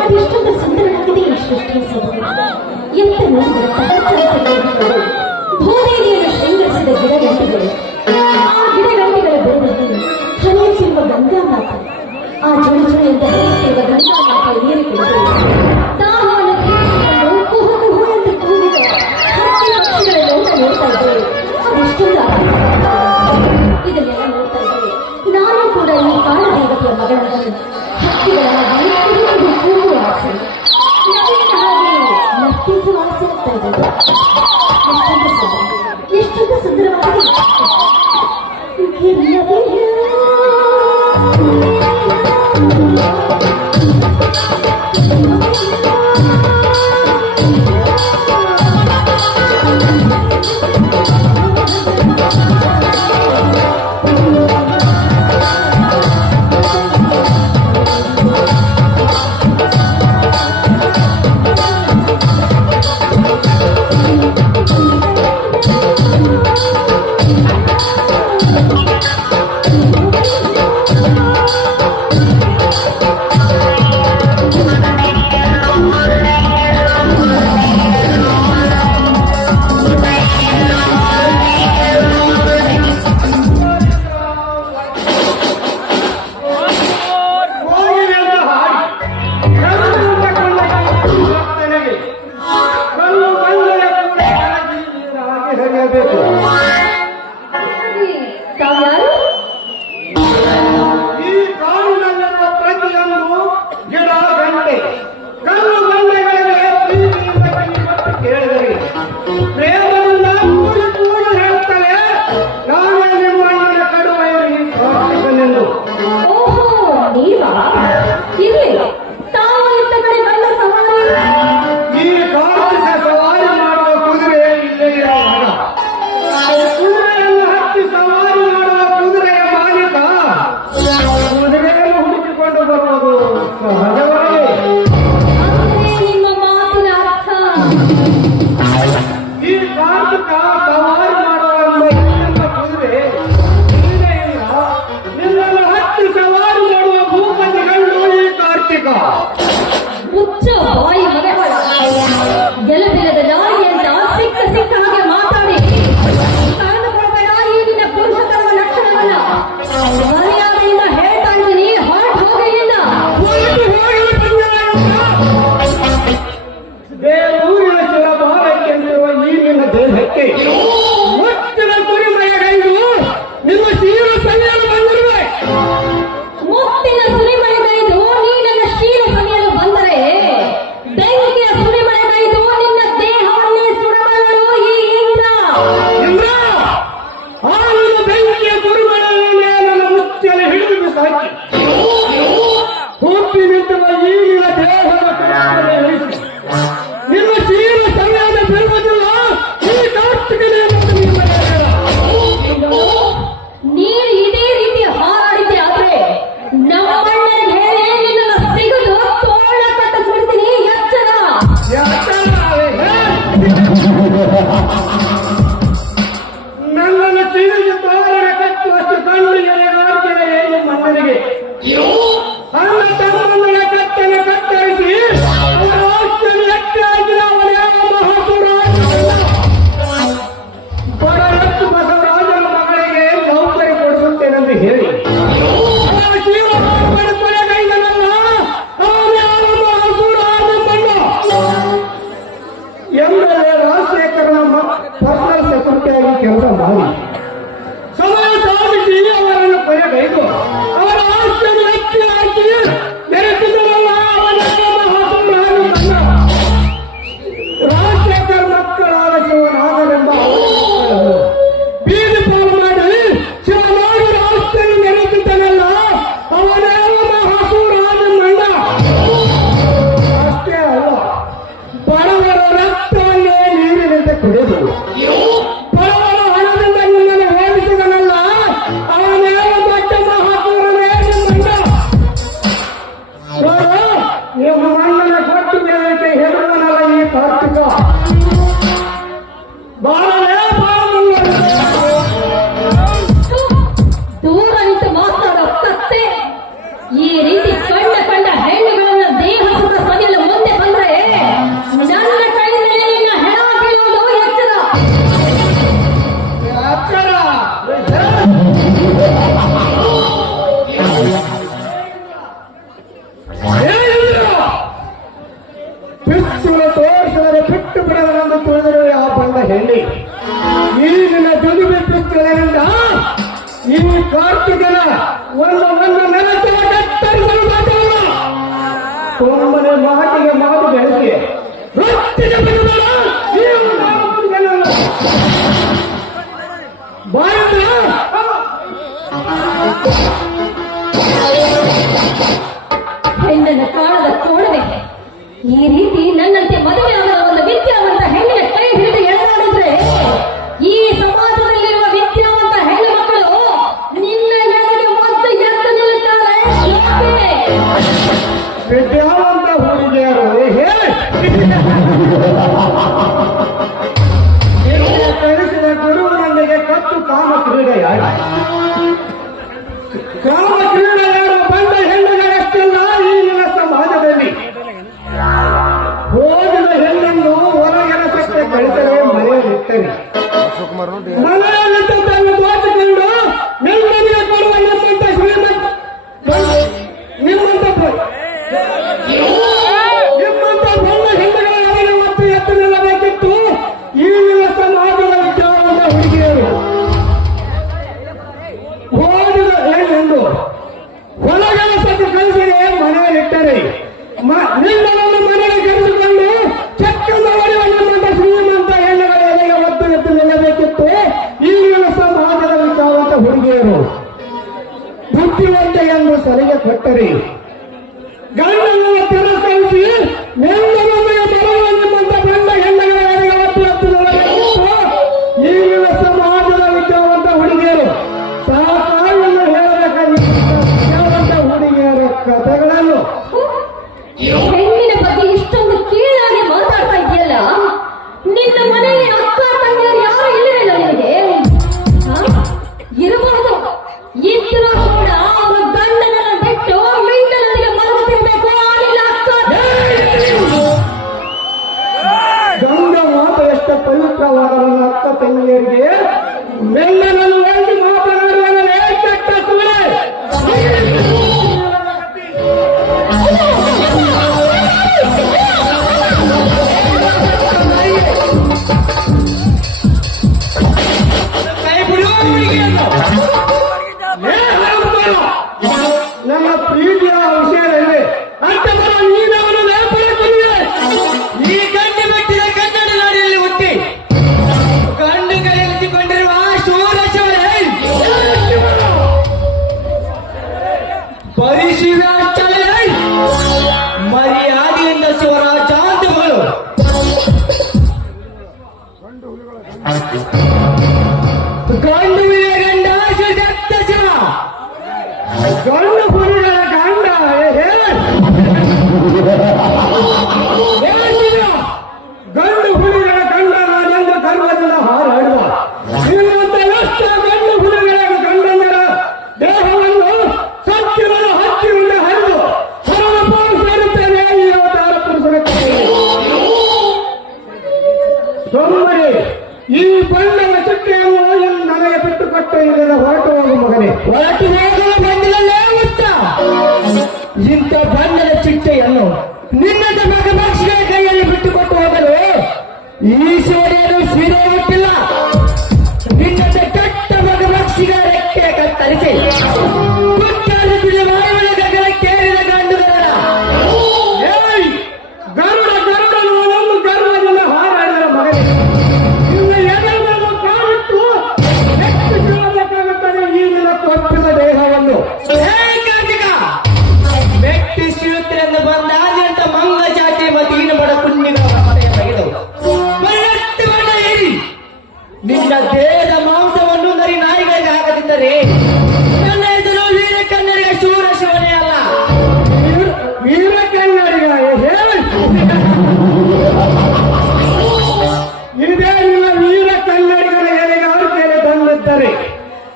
ಅದೆಷ್ಟೊಂದು ಸುಂದರವಾಗಿದೆ ಈ ಸೃಷ್ಟಿಯ ಸೊಬಗು ಎಂತ ನೋಡಿದ ಭೂದೇವಿಯನ್ನು ಶೃಂಗರಿಸಿದ ಗಿಡಗಂಟಿಗಳು. ಆ ಗಿಡಗಂಟಿಗಳ ಬೆಳೆದಲ್ಲಿ ಹರಿಯುತ್ತಿರುವ ಗಂಗಾ ಮಾತೆ. ಆ ಜುಳು ಜುಳು ಎಂದು ಗಂಗಾ หินนะพี่ ಬಿಟ್ಟು ಬಿಡವರೆಂದು ತಿಳಿದರು ಯಾವ ಬಂದ ಹೇಳಿ ಈಗಿನ ದುಡಿಮೆ ಪುಸ್ತಕಗಳಿಂದ ಈ ಕಾರ್ತಿಕನ ಒಂದು ಒಂದು ನೆಲಸ ಕತ್ತರಿಸಲು ಸಾಧ್ಯವಿಲ್ಲ ಸುಮ್ಮನೆ ಮಾತಿಗೆ ಮಾತು ಬೆಳೆಸಿ ವೃತ್ತಿಗೆ ಬಿಡಬೇಡ ಭಾರತ ಹೆಣ್ಣಿನ ಕಾಳದ ತೋಳವಿದೆ ಈ ರೀತಿ ನನ್ನಂತೆ ಮದುವೆ ಒಂದು ವಿದ್ಯಾವಂತ ಹೆಣ್ಣಿಗೆ ಕೈ ಹಿಡಿದು ಎಳೆದಾಡಿದ್ರೆ, ಈ ಸಮಾಜದಲ್ಲಿರುವ ವಿದ್ಯಾವಂತ ಹೆಣ್ಣು ಮಕ್ಕಳು ನಿನ್ನ ಎದುರು ಮತ್ತು ಎದ್ದು ನಿಲ್ಲುತ್ತಾರೆ. 有。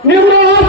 明白了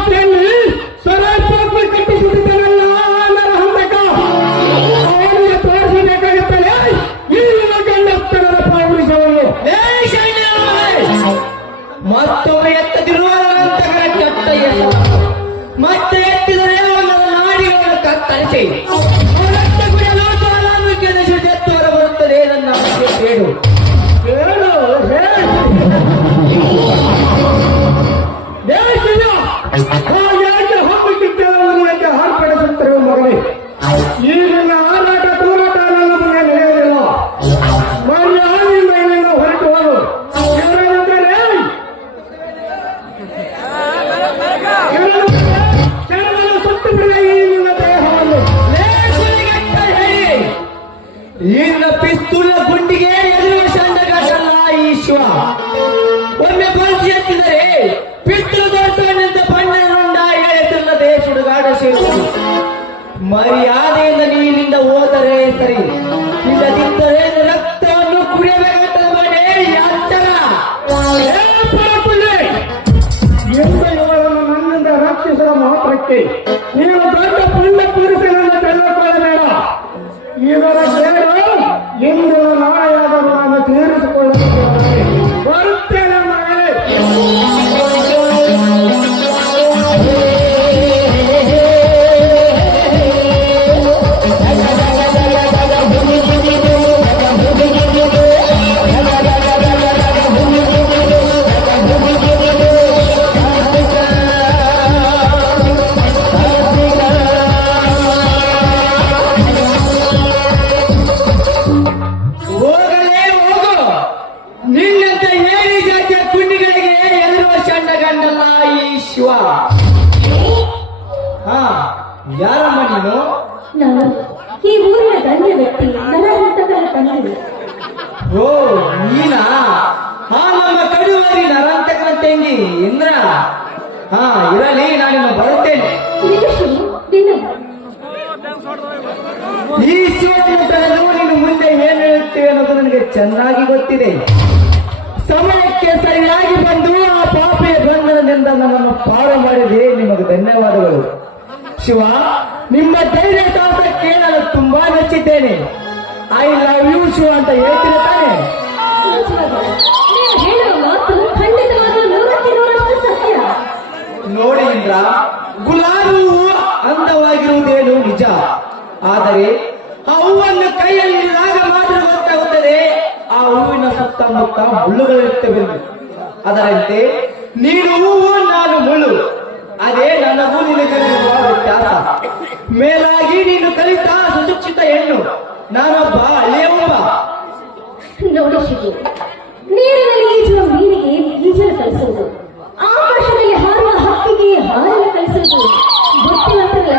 ಶಿವ. ಹಾ ಯಾರಮ್ಮ ನೀನು ನಾನು ಈ ಊರಿನ ಗಣ್ಯ ವ್ಯಕ್ತಿ ನರಹಂತಕರ ತಂದೆ ಓ ನೀನಾ? ಹಾ ನಮ್ಮ ಕಡಿಮೆ ನರಂತಕನ ತಂಗಿ ಇಂದ್ರ? ಹಾ ಇರಲಿ ನಾನು ಬರುತ್ತೇನೆ. ಈ ಶಿವನಂತರನು ನೀನು ಮುಂದೆ ಏನು ಹೇಳುತ್ತೇವೆ ಅನ್ನೋದು ನನಗೆ ಚೆನ್ನಾಗಿ ಗೊತ್ತಿದೆ. ಸಮಯಕ್ಕೆ ಸರಿಯಾಗಿ ಬಂದು ಆ ಪಾಪಿಯ ಬಂಧನದಿಂದ ನಮ್ಮನ್ನು ಪಾರು ಮಾಡಿದೆ ನಿಮಗೆ ಧನ್ಯವಾದಗಳು. ಶಿವ ನಿಮ್ಮ ಧೈರ್ಯ ಸಾಹಸಕ್ಕೆ ನಾನು ತುಂಬಾ ಮೆಚ್ಚಿದ್ದೇನೆ. ಐ ಲವ್ ಯು ಶಿವ ಅಂತ ಹೇಳ್ತೀರ ತಾನೆ? ನಿಜವಾಗಲೂ ನೀವು ಹೇಳುವ ಮಾತು ಖಂಡಿತವಾಗಲೂ ಸತ್ಯ. ನೋಡಿ ಇಂದ್ರ ಗುಲಾಬಿ ಹೂವು ಅಂದವಾಗಿರುವುದೇನು ನಿಜ? ಆದರೆ ಸುತ್ತಮುತ್ತ ಮುಳ್ಳುಗಳಿರುತ್ತವೆ ಅದರಂತೆ ನೀನು ನಾನು ಮುಳ್ಳು. ಅದೇ ನನ್ನ ಕಲಿಯುವ ವ್ಯತ್ಯಾಸ. ಮೇಲಾಗಿ ನೀನು ಕಲಿತ ಸುಶಿಕ್ಷಿತ ಹೆಣ್ಣು. ನಾನೊಬ್ಬ ಹಳೆಯ ಒಬ್ಬ ನೋಡಿ ಶಿವು, ನೀರಿನಲ್ಲಿ ಈಜುವ ಮೀನಿಗೆ ಈಜಲು ಕಲಿಸುವುದು. ಆಕಾಶದಲ್ಲಿ ಹಾರುವ ಹಕ್ಕಿಗೆ ಹಾರಲು ಕಲಿಸುವುದು. ಬುದ್ಧಿವಂತರ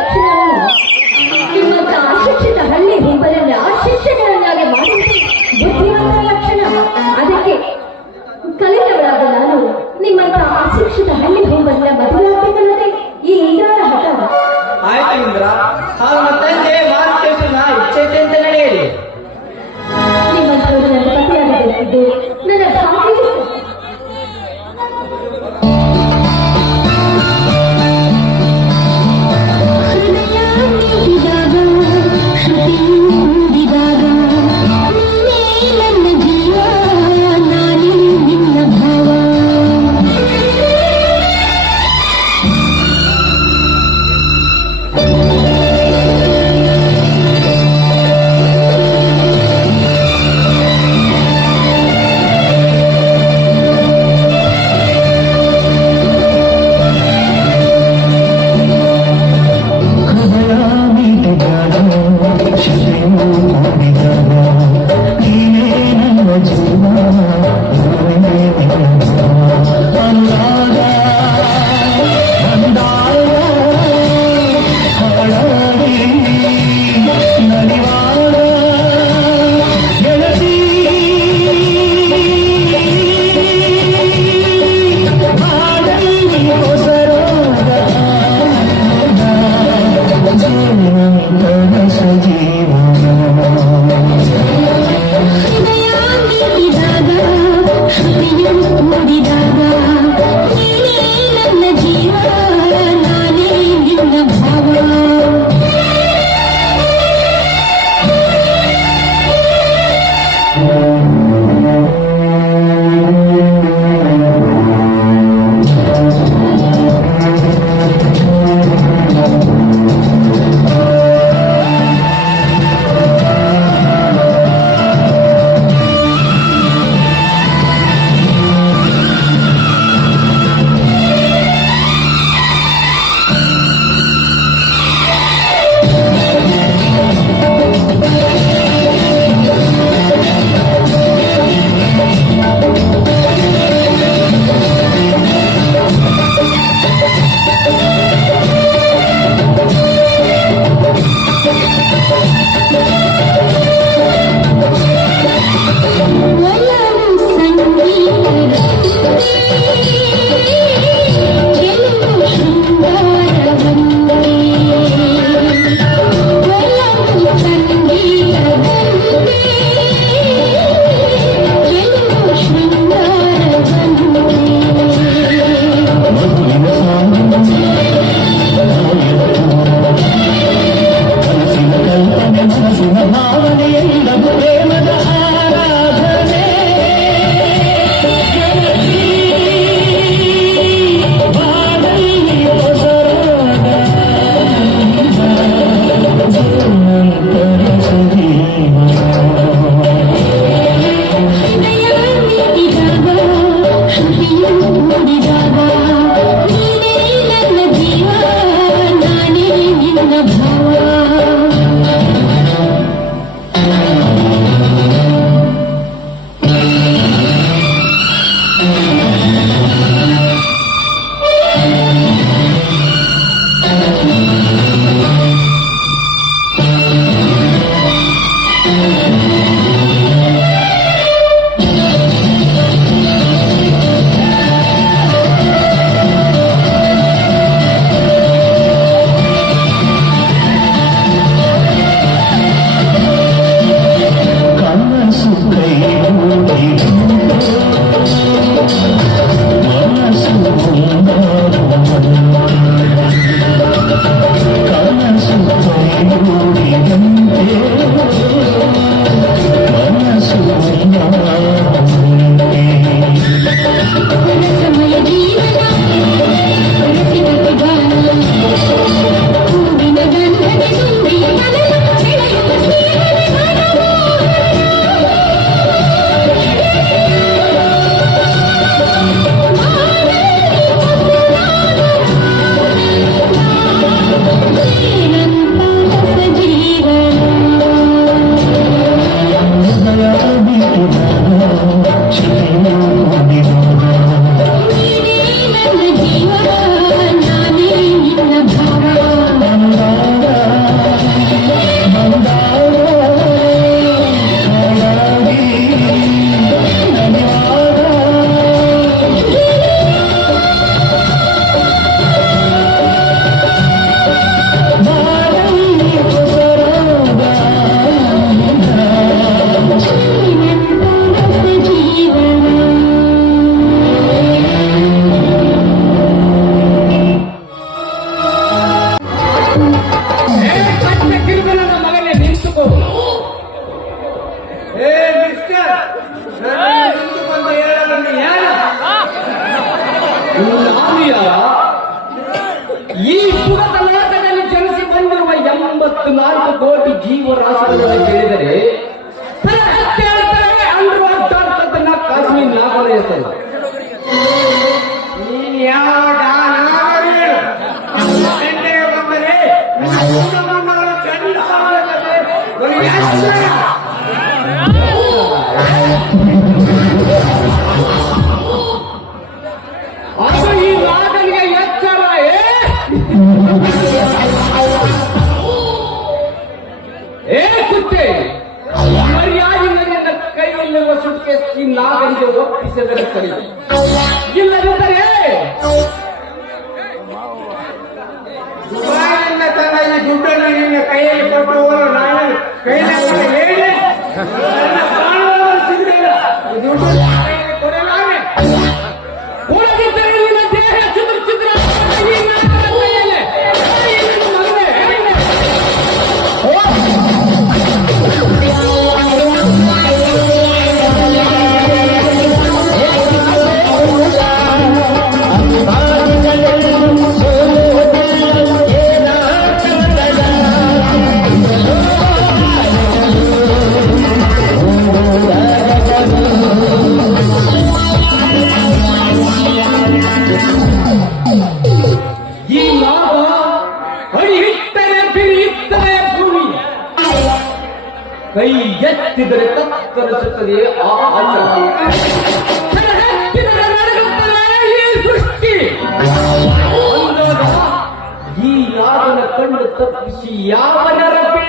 ಕೈ ಎತ್ತಿದರೆ ತತ್ಕರಿಸುತ್ತದೆ ಈ ಯಾವನ ಕಂಡು ತಪ್ಪಿಸಿ ಯಾವ ನರಪಿ